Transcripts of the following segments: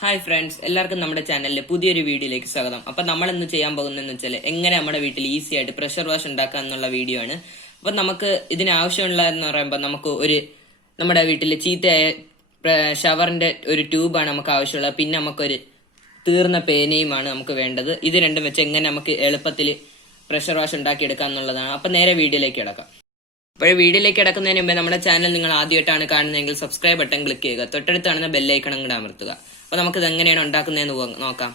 Hi friends, എല്ലാവർക്കും നമ്മുടെ ചാനലിലെ പുതിയൊരു വീഡിയോയിലേക്ക് സ്വാഗതം. അപ്പൊ നമ്മൾ ഇന്ന് ചെയ്യാൻ പോകുന്നതെന്ന് വെച്ചാൽ എങ്ങനെ നമ്മുടെ വീട്ടിൽ ഈസി ആയിട്ട് പ്രഷർ വാഷ് ഉണ്ടാക്കുക എന്നുള്ള വീഡിയോ ആണ്. അപ്പൊ നമുക്ക് ഇതിന് ആവശ്യമുള്ളതെന്ന് പറയുമ്പോൾ നമുക്ക് നമ്മുടെ വീട്ടിൽ ചീത്തയായ ഷവറിന്റെ ഒരു ട്യൂബാണ് നമുക്ക് ആവശ്യമുള്ളത്. പിന്നെ നമുക്കൊരു തീർന്ന പേനയുമാണ് നമുക്ക് വേണ്ടത്. ഇത് രണ്ടും വെച്ച് എങ്ങനെ നമുക്ക് എളുപ്പത്തിൽ പ്രഷർ വാഷ് ഉണ്ടാക്കിയെടുക്കാം എന്നുള്ളതാണ്. അപ്പൊ നേരെ വീഡിയോയിലേക്ക് കിടക്കാം. അപ്പോൾ വീഡിയോയിലേക്ക് കിടക്കുന്നതിന് മുമ്പേ നമ്മുടെ ചാനൽ നിങ്ങൾ ആദ്യമായിട്ടാണ് കാണുന്നതെങ്കിൽ സബ്സ്ക്രൈബ് ബട്ടൺ ക്ലിക്ക് ചെയ്യുക. തൊട്ടടുത്ത് കാണുന്ന ബെല്ലൈക്കൺ കൂടെ അമർത്തുക. അപ്പൊ നമുക്കിത് എങ്ങനെയാണ് ഉണ്ടാക്കുന്നതെന്ന് നോക്കാം.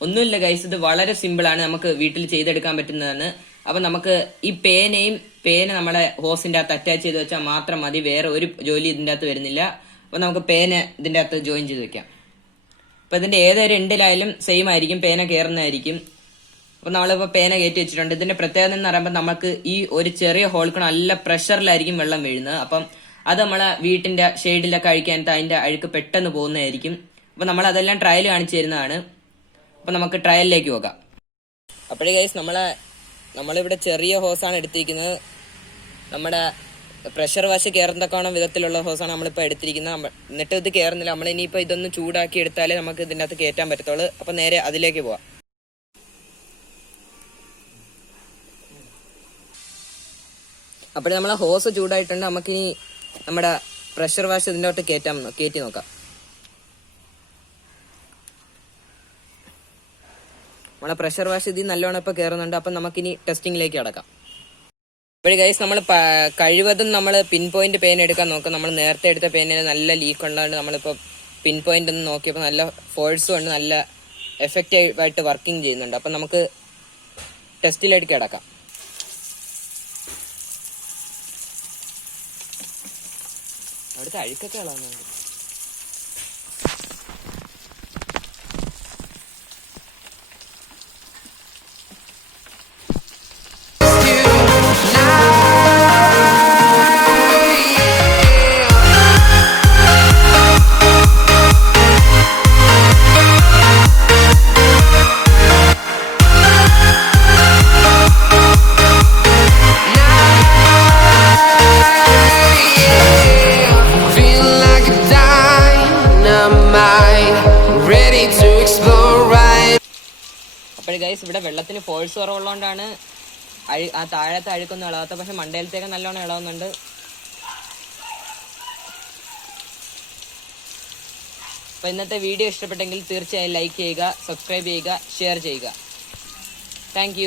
ഒന്നുമില്ല ഗൈസ്, ഇത് വളരെ സിമ്പിൾ ആണ്, നമുക്ക് വീട്ടിൽ ചെയ്തെടുക്കാൻ പറ്റുന്നതാണ്. അപ്പൊ നമുക്ക് ഈ പേന നമ്മളെ ഹോസിന്റെ അകത്ത് അറ്റാച്ച് ചെയ്ത് വെച്ചാൽ മാത്രം മതി. വേറെ ഒരു ജോലി ഇതിന്റെ അകത്ത് വരുന്നില്ല. അപ്പൊ നമുക്ക് പേന ഇതിന്റെ അകത്ത് ജോയിൻ ചെയ്ത് വെക്കാം. അപ്പൊ ഇതിന്റെ ഏതൊരു എൻഡിലായാലും സെയിം ആയിരിക്കും, പേന കയറുന്നതായിരിക്കും. അപ്പൊ നമ്മളിപ്പോ പേന കയറ്റി വെച്ചിട്ടുണ്ട്. ഇതിന്റെ പ്രത്യേകത എന്ന് പറയുമ്പോൾ നമുക്ക് ഈ ഒരു ചെറിയ ഹോൾക്ക് നല്ല പ്രഷറിലായിരിക്കും വെള്ളം വീഴുന്നത്. അപ്പം അത് നമ്മളെ വീട്ടിന്റെ ഷെയ്ഡിലൊക്കെ അഴിക്കാനായിട്ട് അതിന്റെ അഴുക്ക് പെട്ടെന്ന് പോകുന്നതായിരിക്കും. അപ്പൊ നമ്മൾ അതെല്ലാം ട്രയൽ കാണിച്ചു തരുന്നതാണ്. അപ്പൊ നമുക്ക് ട്രയലിലേക്ക് പോകാം. അപ്പോഴേ ഗൈസ് നമ്മളിവിടെ ചെറിയ ഹോസാണ് എടുത്തിരിക്കുന്നത്. നമ്മുടെ പ്രഷർ വാഷ് കയറുന്നതക്കോണം വിധത്തിലുള്ള ഹോസാണ് നമ്മളിപ്പോൾ എടുത്തിരിക്കുന്നത്. എന്നിട്ട് ഇത് കയറുന്നില്ല. നമ്മൾ ഇനിയിപ്പോൾ ഇതൊന്ന് ചൂടാക്കി എടുത്താലേ നമുക്ക് ഇതിൻ്റെ അകത്ത് കയറ്റാൻ പറ്റത്തുള്ളൂ. അപ്പൊ നേരെ അതിലേക്ക് പോവാം. അപ്പോൾ നമ്മളെ ഹോസ് ചൂടായിട്ടുണ്ട്. നമുക്കിനി നമ്മുടെ പ്രഷർ വാഷ് ഇതിൻ്റെ അകത്ത് കയറ്റി നോക്കാം. നമ്മളെ പ്രഷർ വാഷ് ഇതിൽ നല്ലോണം ഇപ്പോൾ കയറുന്നുണ്ട്. അപ്പം നമുക്കിനി ടെസ്റ്റിങ്ങിലേക്ക് കടക്കാം. ഇപ്പോഴും ഗൈസ് നമ്മൾ കഴിവതും നമ്മൾ പിൻ പോയിന്റ് പേന എടുക്കാൻ നോക്കാം. നമ്മൾ നേരത്തെ എടുത്ത പേനയിൽ നല്ല ലീക്ക് ഉള്ളതുകൊണ്ട് നമ്മളിപ്പോൾ പിൻ പോയിന്റ് ഒന്ന് നോക്കിയപ്പോൾ നല്ല ഫോഴ്സും ഉണ്ട്, നല്ല എഫക്റ്റീവായിട്ട് വർക്കിംഗ് ചെയ്യുന്നുണ്ട്. അപ്പം നമുക്ക് ടെസ്റ്റിലേക്ക് കിടക്കാം. അവിടുത്തെ അഴുക്കൊക്കെ ഇളകുന്നുണ്ട്. അപ്പോൾ ഗൈസ് ഇവിടെ വെള്ളത്തിന് ഫോഴ്സ് കുറവുള്ളതുകൊണ്ടാണ് ആ താഴത്തെ അഴുക്കൊന്നും ഇളകാത്ത. പക്ഷെ മണ്ടയിലത്തേക്ക് നല്ലോണം ഇളകുന്നുണ്ട്. അപ്പോൾ ഇന്നത്തെ വീഡിയോ ഇഷ്ടപ്പെട്ടെങ്കിൽ തീർച്ചയായും ലൈക്ക് ചെയ്യുക, സബ്സ്ക്രൈബ് ചെയ്യുക, ഷെയർ ചെയ്യുക. താങ്ക്